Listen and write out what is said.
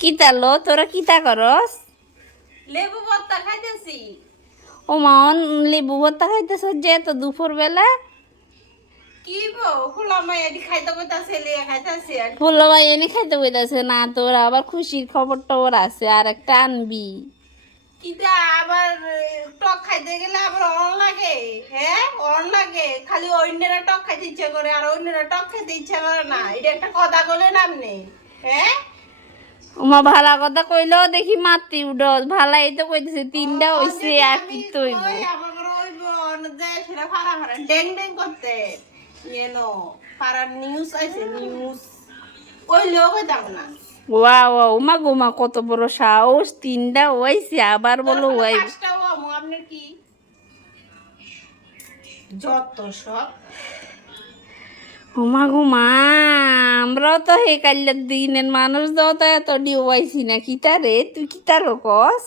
কিতা লো তোরা কিতা করস? লেবু ভর্তা খাইতেছি। ও মন লেবু ভর্তা খাইতেছ যে তো দুপুর বেলা কি খাইতে কইতাছে লিয়া খাইতাছে। ফুল ভাই এনে খাইতে বইতাছে না তোরা আবার খুশির খবর টবর আছে আর একটা আনবি। কিটা আবার টক খাইতে গেলে আবার অন লাগে হ্যাঁ? অন লাগে খালি অন্যরা টক খাইতে ইচ্ছা করে আর অন্যরা টক খাইতে ইচ্ছা করে না। এটা একটা কথা বলে নাম নেই হ্যাঁ? ওমা ভালা কথা কইলো দেখি মাতি উডস ভালাই তো কইতেছে তিনটা হইছে আর কি তৈব করতে। ইয়েনো নিউজ আছে নিউজ ওই লোক না। ওয়া ওয়া উমা গোমা কত বড় সাহস তিনটা হইছে আবার বলো ওয়াই। আপনার কি? যত সব উমা ঘুমা আমরাও তো হে কালিয়ার দিনের মানুষ দাও তো এত ডিওয়াইছি না কিতা রে তুই কিতা রকস?